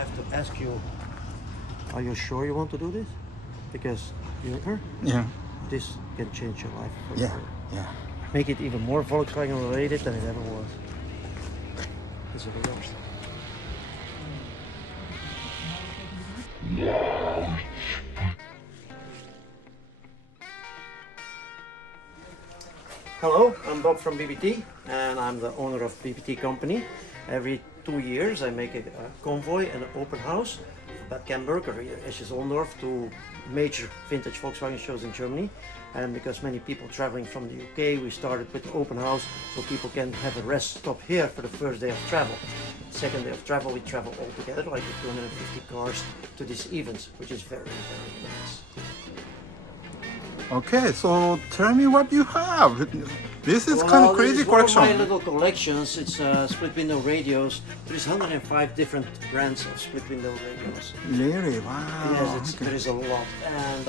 have to ask you, are you sure you want to do this? Because Yeah. this can change your life. Yeah. Yeah. Make it even more Volkswagen related than it ever was. Is it real? Hello, I'm Bob from BBT and I'm the owner of BBT Company. Every 2 years I make a convoy and an open house at Camberg or HO22 to major vintage Volkswagen shows in Germany. And because many people traveling from the UK, we started with the open house so people can have a rest stop here for the first day of travel. Second day of travel, we travel all together, like with 250 cars, to these events, which is very, very nice. Okay, so tell me what you have. This is kind of crazy collection. One of my little collections. It's split window radios. There's 105 different brands of split window radios. Really? Wow. Yes, there is a lot. And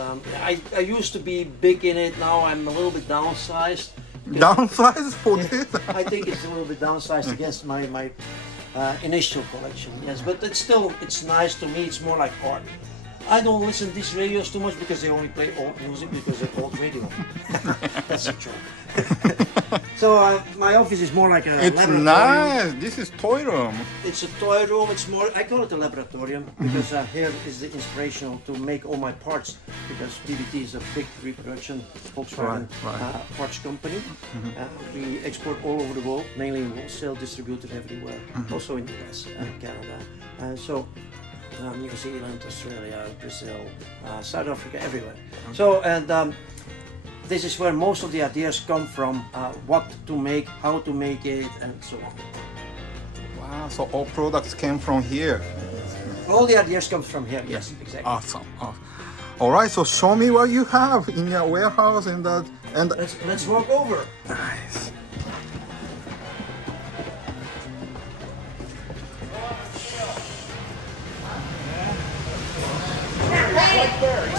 I used to be big in it. Now I'm a little bit downsized. Downsized for this? I think it's a little bit downsized against my initial collection. Yes, but it's nice to me. It's more like art. I don't listen to these radios too much because they only play old music because they're old radio. That's a joke. So my office is more like a laboratorium. Nice. This is toy room. It's a toy room. It's more. I call it a laboratorium because here is the inspirational to make all my parts because BBT is a big reproduction Volkswagen parts company. We export all over the world, mainly wholesale, distributed everywhere, also in the US and Canada. So. New Zealand, Australia, Brazil, South Africa, everywhere. So, and this is where most of the ideas come from, what to make, how to make it, and so on. Wow, so all products came from here. All the ideas come from here, yes, exactly. Awesome. All right, so show me what you have in your warehouse and that. And let's walk over. Nice.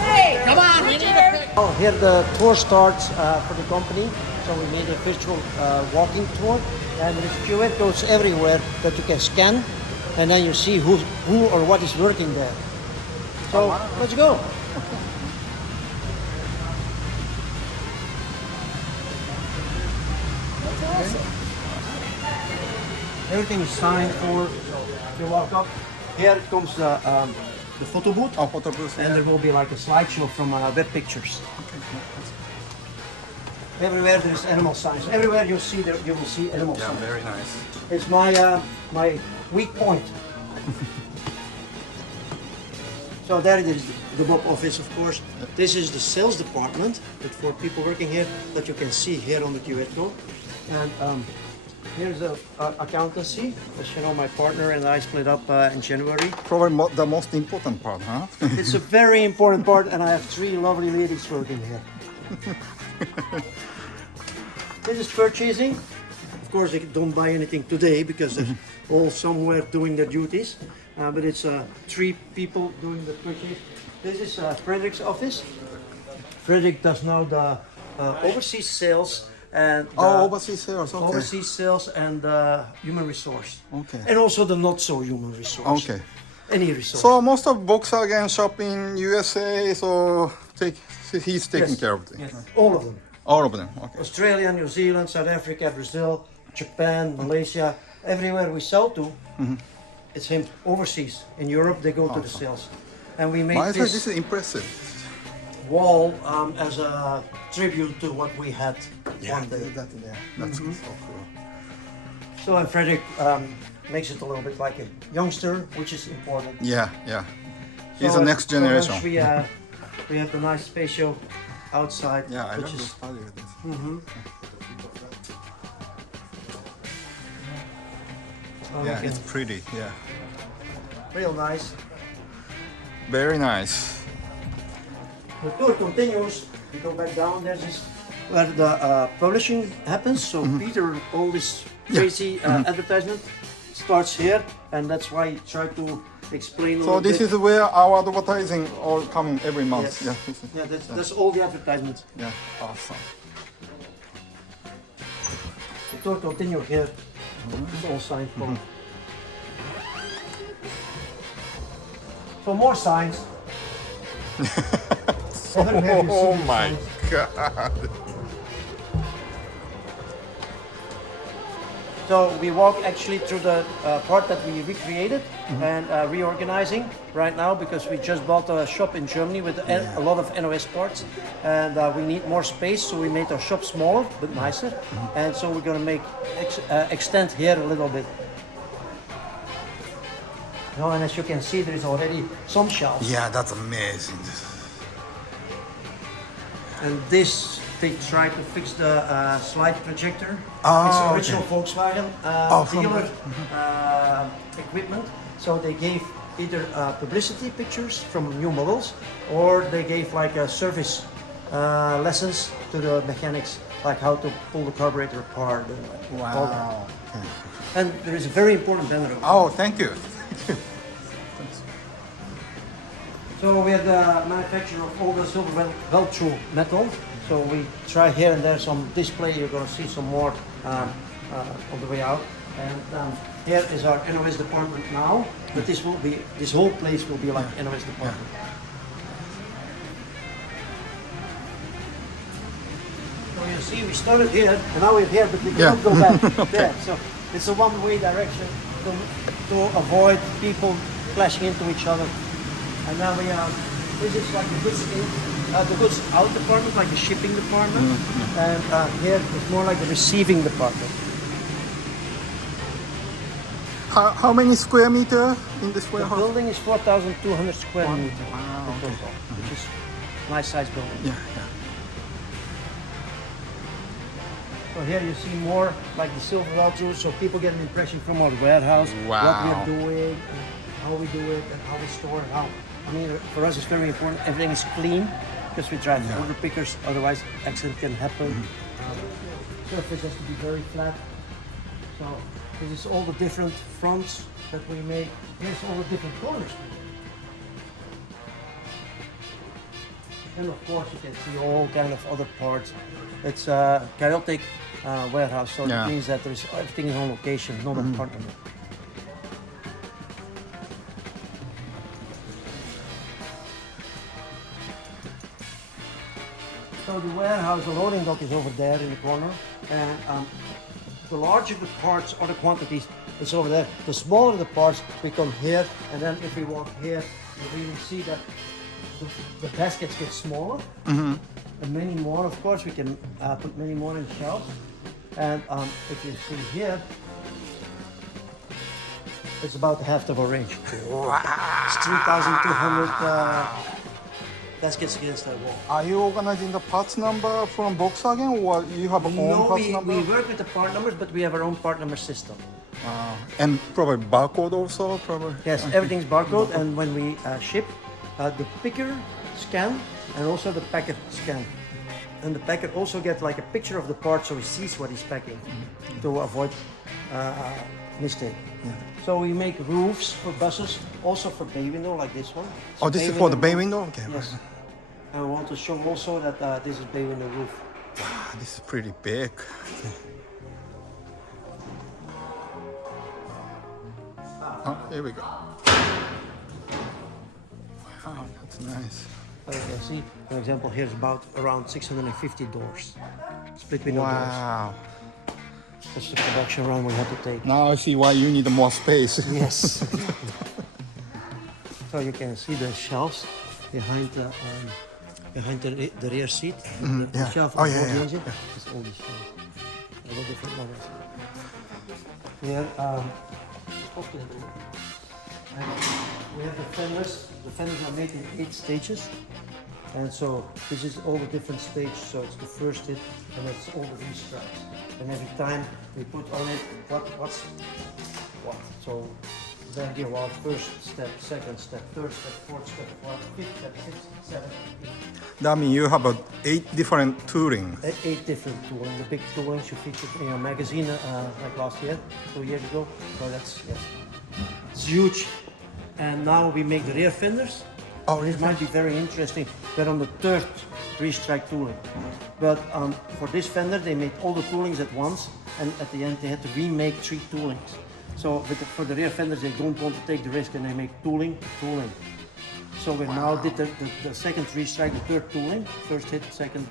Hey, come on, we need a pic. Oh, here the tour starts for the company. So we made a virtual walking tour, and this QR codes everywhere that you can scan, and then you see who or what is working there. So let's go. That's awesome. Everything is signed for. You walk up. Here comes the photo booth. Oh, photo booth. And there will be like a slideshow from web pictures. Okay. Everywhere there's animal signs. Everywhere you will see animal signs. Yeah, very nice. It's my weak point. So there it is, the Bob office, of course. This is the sales department, but for people working here that you can see here on the QR code. And here's the accountancy. As you know, my partner and I split up in January. Probably the most important part, huh? It's a very important part, and I have 3 lovely ladies working here. This is purchasing. Of course, they don't buy anything today because they're all somewhere doing their duties. But it's 3 people doing the purchase. This is Frederick's office. Frederick does now the overseas sales and overseas sales. Okay. overseas sales and human resource. Okay. And also the not so human resource. Okay. Any resource. So most of Volkswagen shop in USA, so he's taking care of it. Yes. All of them. All of them. Okay. Australia, New Zealand, South Africa, Brazil, Japan, Malaysia, everywhere we sell to, it's him. Overseas. In Europe, they go to the sales. And we made This this is impressive. wall as a tribute to what we had one day. That's so cool. So and Frederick makes it a little bit like a youngster, which is important. Yeah. He's So the next generation. We have the nice spatial outside. Yeah, I which love is the study of this. Yeah, it's pretty. Yeah, real nice. very nice. The tour continues. We go back down. There's this where the publishing happens. So Peter, all this crazy advertisement starts here, and that's why I try to explain. A So this bit. is where our advertising all coming every month. Yes. Yeah, That's all the advertisements. yeah, awesome. The tour continue here. It's all signed for. So more signs. Oh my God. So we walk actually through the part that we recreated and reorganizing right now because we just bought a shop in Germany with a lot of NOS parts and we need more space, so we made our shop smaller but nicer, and so we're going to make extend here a little bit. You know, and as you can see, there is already some shelves. Yeah, that's amazing. And this, they tried to fix the slide projector. Oh, it's original okay. Volkswagen from dealer equipment. So they gave either publicity pictures from new models, or they gave like a service lessons to the mechanics, like how to pull the carburetor apart and like all that. Wow. Okay. And there is a very important banner. Oh, thank you. So we are the manufacturer of all the silver weld-through metal. So we try here and there some display. You're going to see some more on the way out. And here is our NOS department now. But this whole place will be like NOS department. So you see, we started here, and now we're here, but we cannot go back there. So it's a one-way direction to avoid people clashing into each other. And now we have, this is like the goods out department, like the shipping department. And here it's more like the receiving department. How many square meter in this The warehouse? building is 4,200 square meters. Wow, okay. Which is a nice size building. Yeah. So here you see more like the silver weld-through, so people get an impression from our warehouse, what we Wow. are doing, and how we do it, and how we store it, how. I mean, for us it's very important, everything is clean, because we drive order pickers, otherwise accident can happen. Surface has to be very flat. So this is all the different fronts that we make. Here's all the different corners. And of course you can see all kind of other parts. It's a chaotic warehouse, so it means that there's everything is on location, not an apartment. So the warehouse, the loading dock is over there in the corner, and the larger the parts or the quantities, it's over there. The smaller the parts, we come here, and then if we walk here, you really see that the baskets get smaller, and many more. Of course, we can put many more in shelves. And if you see here, it's about half of our range. Wow. It's 3,200 baskets against that wall. Are you organizing the parts number from Volkswagen, or you have your own No, parts number? we work with the part numbers, but we have our own part number system. And probably barcode also, probably. Yes, everything's barcode, and when we ship, the picker scan and also the packer scan. And the packer also gets like a picture of the part, so he sees what he's packing to avoid mistake. So we make roofs for buses, also for bay window like this one. So Oh, this is for the bay roof. window? Okay. Yes. And I want to show also that this is bay window roof. Wow, this is pretty big. Oh, here we go. Wow, that's nice. So you can see, for example, here's about around 650 doors. Split window doors. Wow. That's the production run we had to take. Now I see why you need more space. Yes. So you can see the shelves behind the rear seat. The shelf Oh, on yeah, board the yeah. engine. It's all these shelves. All the different models. Here, we have the fenders. The fenders are made in 8 stages. And so this is all the different stages. So it's the first hit, and it's all the V-stripes. And every time we put on it what's what. So then you out first step, second step, third step, fourth step, fifth step, sixth, seventh, eighth. That means you have 8 different tooling. 8 different tooling. The big toolings you featured in your magazine like last year, 2 years ago. So that's, yes, it's huge. And now we make the rear fenders. Oh, This might be very interesting. They're on the 3rd three-strike tooling. But for this fender, they made all the toolings at once, and at the end they had to remake 3 toolings. So for the rear fenders, they don't want to take the risk, and they make tooling. So we now did the second restrike, the third tooling, first hit, second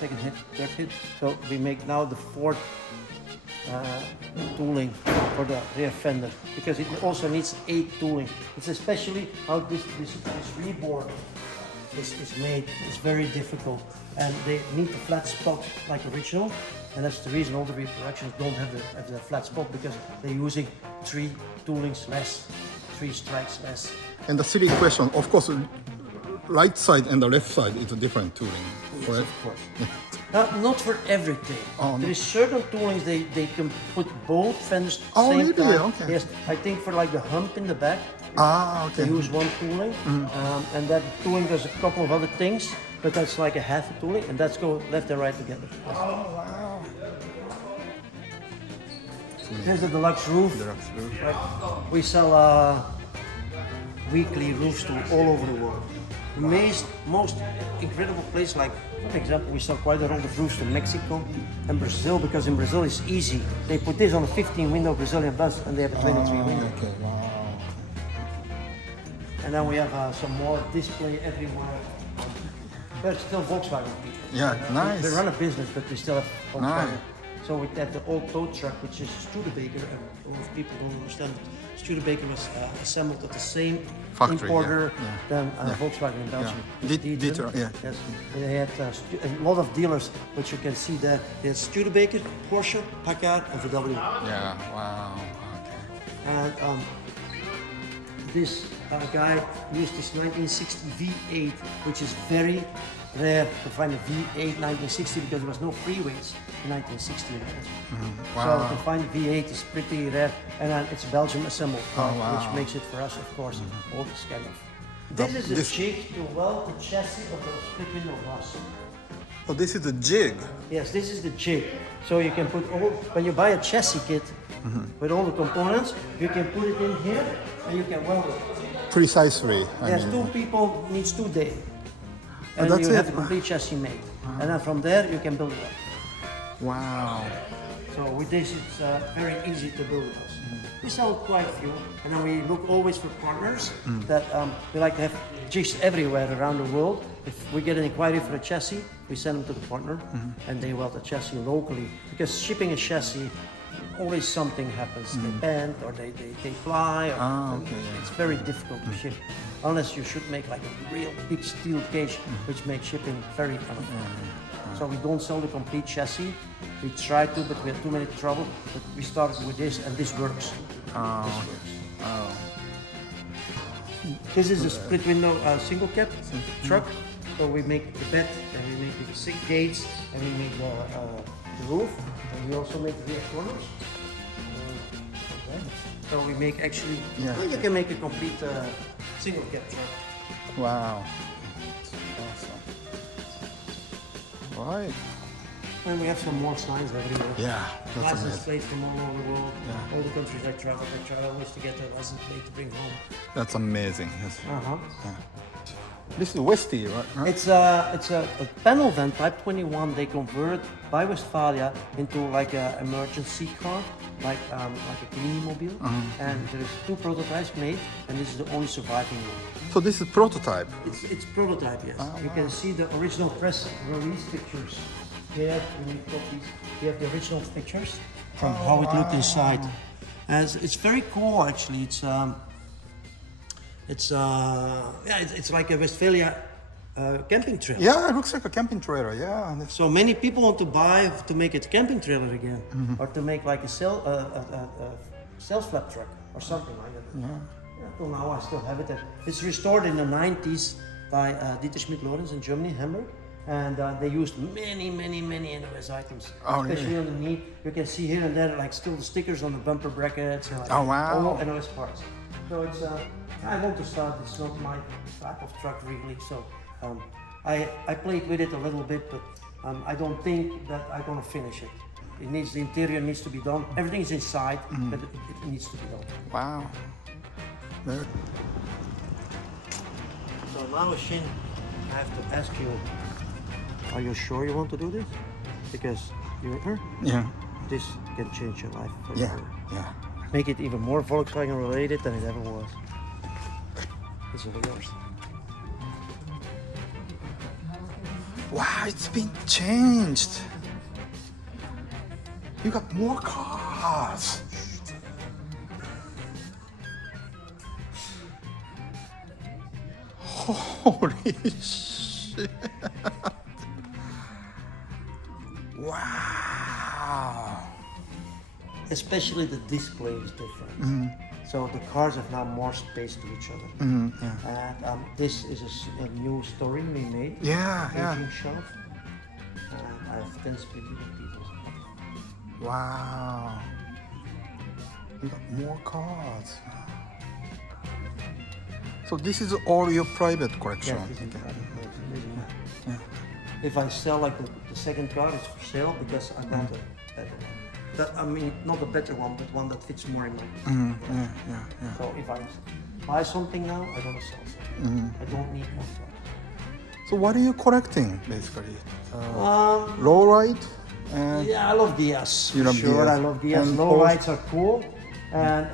hit, third hit. So we make now the fourth tooling for the rear fender, because it also needs 8 tooling. It's especially how this reboard is made. It's very difficult, and they need the flat spot like original, and that's the reason all the reproductions don't have the flat spot, because they're using 3 toolings less, 3 strikes less. And the silly question, of course, right side and the left side is a different tooling. Yes, Right? of course. Not for everything. Oh, there no. is certain toolings they can put both fenders at the Oh, same really? time. Okay. Yes, I think for like the hump in the back, Ah, they okay. use one tooling, and that tooling does a couple of other things, but that's like a half a tooling, and that's go left and right together. Oh, wow. Here's the deluxe roof. Deluxe roof. Right. We sell weekly roofs to all over the world. Most incredible place, like for example, we sell quite a lot of roofs to Mexico and Brazil, because in Brazil it's easy. They put this on a 15 window Brazilian bus and they have a 23 window. Okay, wow. And then we have some more display everywhere. But still Volkswagen people. Yeah, nice. They run a business, but they still have Volkswagen. Nice. So we have the old tow truck, which is Studebaker, and a lot of people don't understand it. Studebaker was assembled at the same Factory, importer yeah, yeah. than Volkswagen in Belgium. Dieter, yeah. Yes. And they had a lot of dealers, which you can see there. There's Studebaker, Porsche, Packard, and VW. Yeah, wow. Okay. And this guy used this 1960 V8, which is very rare to find a V8 1960, because there was no freeways in 1960. Wow. So to find V8 is pretty rare, and it's Belgium assembled, wow. which makes it for us, of course, all this kind of. This is a jig to weld the chassis of the split window bus. So this is the jig. Yes, this is the jig. So you can put all, when you buy a chassis kit with all the components, you can put it in here and you can weld it. Precisely. Yes, 2 people needs 2 days. And that's you have it. the complete chassis made. And then from there you can build it up. Wow. So with this it's very easy to build us. We sell quite a few, and then we look always for partners that we like to have jigs everywhere around the world. If we get an inquiry for a chassis, we send them to the partner, and they weld the chassis locally. Because shipping a chassis, always something happens. They bend or they fly. Or, okay, yeah. It's very difficult to ship, unless you should make like a real big steel cage, which makes shipping very So we don't sell the complete chassis. We try to, but we had too many trouble. But we started with this, and this works. This works. Oh. This is a split window single cab truck. So we make the bed, and we make the 6 gates, and we make the roof, and we also make the rear corners. So we make actually, well, you can make a complete single cab truck. Wow. Awesome. Right. And we have some more signs everywhere. Yeah, that's License amazing. plates from all over the world. All the countries I travel always to get a license plate to bring home. That's amazing. Yes. Uh-huh. This is Westie, right? It's a panel van type 21. They converted by Westphalia into like an emergency car, like a cleaning mobile. And there is 2 prototypes made, and this is the only surviving one. So this is prototype. It's prototype, yes. You can see the original press release pictures. Here, we make copies. We have the original pictures from how it looked inside. As it's very cool, actually. It's like a Westphalia camping trailer. Yeah, it looks like a camping trailer. Yeah. And So many people want to buy to make it a camping trailer again, or to make like a sales flat truck or something like that. Yeah. Till now, I still have it. It's restored in the 90s by Dieter Schmidt-Lorenz in Germany, Hamburg. And they used many NOS items, especially underneath. You can see here and there, like still the stickers on the bumper brackets, and like all NOS parts. So it's I want to start. It's not my type of truck really. So I played with it a little bit, but I don't think that I'm gonna finish it. The interior needs to be done. Everything is inside, but it needs to be done. wow. Very- So now, Shin, I have to ask you. Are you sure you want to do this? Because this can change your life forever. Yeah. Make it even more Volkswagen related than it ever was. It's all yours. Wow, it's been changed. You got more cars. Holy shit. Wow. Especially the display is different. So the cars have now more space to each other. Yeah. And this is a new story we made. Yeah, yeah. Aging shop. And I have 10 speed people. Wow. You got more cars. So this is all your private collection. Yeah, this is private collection. This is mine. Yeah. If I sell like the second car, it's for sale because I got a better one. I mean, not a better one, but one that fits more in my. Yeah. So if I buy something now, I don't sell something. I don't need more cars. So what are you collecting basically? Low ride and Yeah, I love Diaz. You For love sure, Diaz. I love Diaz. And Low Porsche. rides are cool, and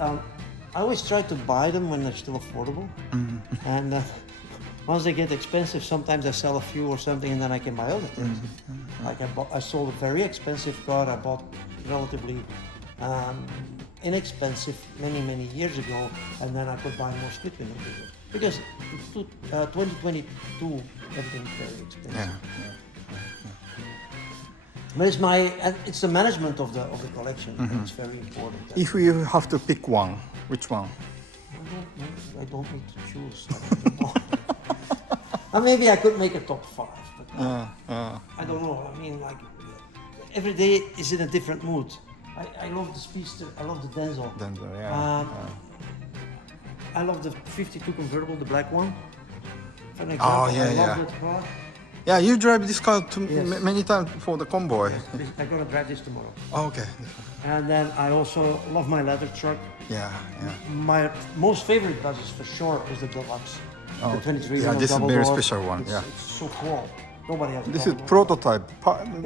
I always try to buy them when they're still affordable. And once they get expensive, sometimes I sell a few or something, and then I can buy other things. Like I sold a very expensive car I bought relatively inexpensive many years ago, and then I could buy more split window vehicles because 2022 everything's very expensive. yeah. But it's the management of the collection. It's very important. If you have to pick one, which one? I don't need to choose. Maybe I could make a top 5, but I don't know. I mean, like every day is in a different mood. I love the Speedster. I love the Denzel. Denzel, yeah. I love the 52 convertible, the black one. For an Oh, example, yeah, I love yeah. that car. Yeah, you drive this car Yes. many times for the convoy. I'm gonna drive this tomorrow. Oh, okay. And then I also love my leather truck. Yeah. My most favorite bus is for sure is the Deluxe. Oh, The 23 yeah, one this is a double very door. special one, It's, yeah. It's so cool. Nobody has a This is double door. prototype.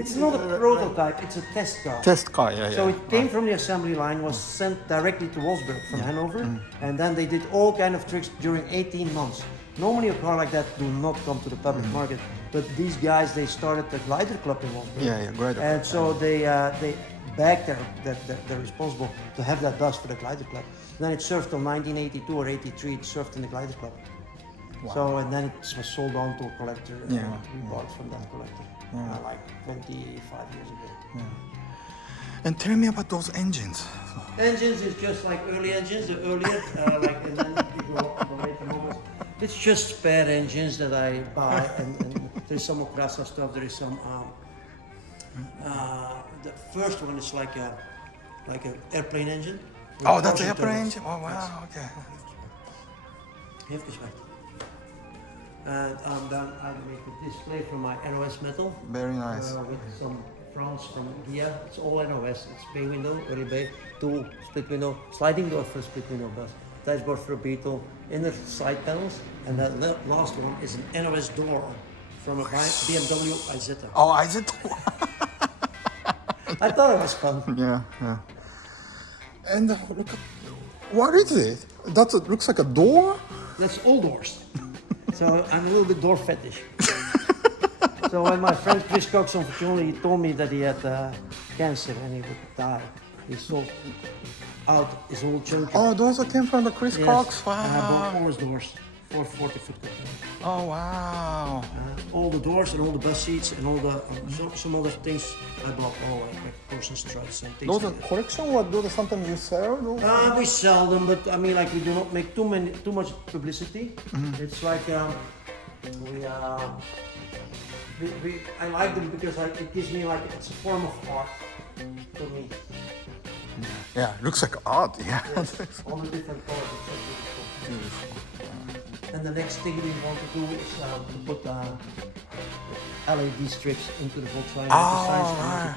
It's not a prototype, it's a test car. Test car, yeah. So it came from the assembly line, was sent directly to Wolfsburg from Hanover, and then they did all kind of tricks during 18 months. Normally a car like that do not come to the public market, but these guys, they started the glider club in Wolfsburg. Yeah, great. And so they backed they're responsible to have that bus for the glider club. Then it served till 1982 or 83, it served in the glider club. So, and then it was sold on to a collector, and we bought from that collector, like 25 years ago. And tell me about those engines. Engines is just like early engines, the earlier, and then you go up to the later models. It's just spare engines that I buy, and there's some Okrasa stuff, there is some, the first one is like a airplane engine. Oh, that's the Washington. airplane engine? Oh, wow, okay. Even respect. And then I make a display from my NOS metal. Very nice. With some fronts from Gia. It's all NOS. It's bay window, early bay, 2 split window, sliding door for a split window bus, dashboard for a Beetle, inner side panels, and that last one is an NOS door from a BMW Isetta. Oh, is it? I thought it was fun. Yeah. And look at, what is it? That looks like a door? That's all doors. So I'm a little bit door fetish. So when my friend Chris Cox, unfortunately, he told me that he had cancer and he would die, he sold out his whole children. Oh, those that came from the Chris Cox? And I bought Wow. all his doors, 440-foot container. Oh, wow. All the doors and all the bus seats and all the some other things I bought all like person struts and things. Those are like that. collection? What, those are sometimes you sell? Those? We sell them, but I mean, like we do not make too much publicity. It's like I like them because it gives me like it's a form of art to me. Yeah, looks like art, yeah. All the different colors, it's so beautiful. And the next thing we want to do is to put LED strips into the Volkswagen. Oh, Signs. right.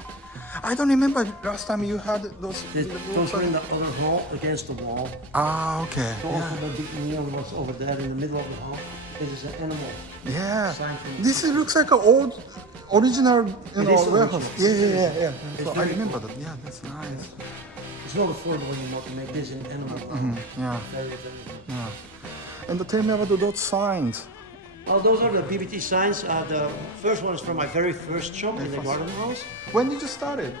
I don't remember last time you had those. Those were in the other hall against the wall. Ah, okay. So also the big neon was over there in the middle of the hall. This is an animal. Yeah. Sign from- This looks like an old, original, is warehouse. original. Yeah. It's So I very remember that. Yeah, that's nice. It's not affordable anymore to make this in animal. Yeah. Very, very good. Yeah. And tell me about those signs. Well, those are the BBT signs. The first one is from my very first shop in the garden house. When did you start it?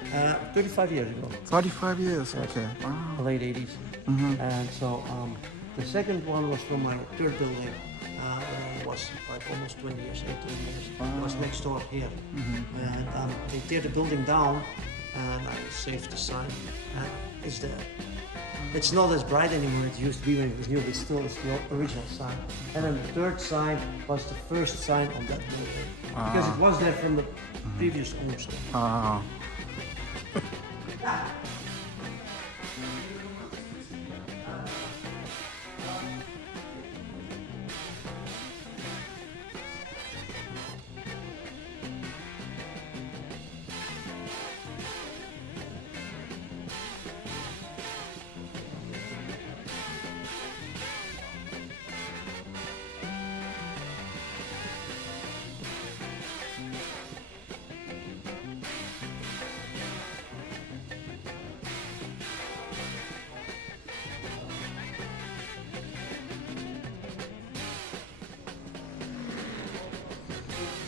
35 years ago. 35 years, okay. Wow. Late 80s. And so the second one was from my third building. It was like almost 20 years, 18 years. It was next door here. And they tear the building down and I saved the sign. It's there. It's not as bright anymore as it used to be when it was new, but still it's the original sign. And then the third sign was the first sign on that building. Because it was there from the previous owners.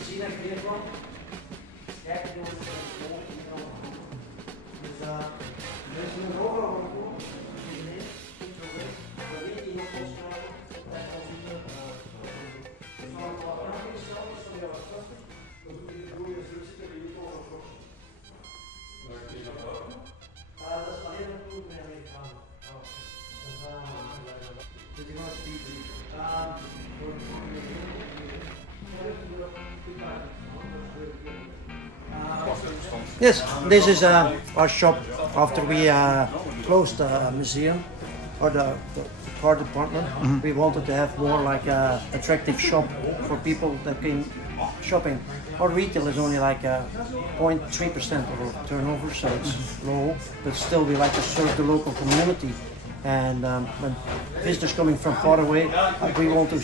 See that vehicle? That goes to the wall, you know. There's no roller on the wall. Yes, this is our shop after we closed the museum or the car department. We wanted to have more like a attractive shop for people that came shopping. Our retail is only like 0.3% of our turnover, so it's low, but still we like to serve the local community. And when visitors coming from far away, we want to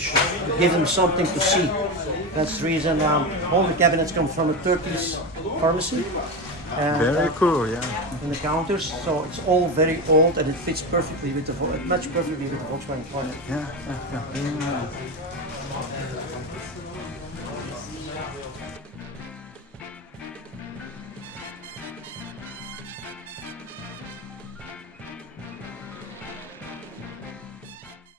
give them something to see. That's the reason all the cabinets come from a Turkish pharmacy. And, Very cool, yeah. in the counters, so it's all very old and it fits perfectly with the match perfectly with the Volkswagen product. Yeah.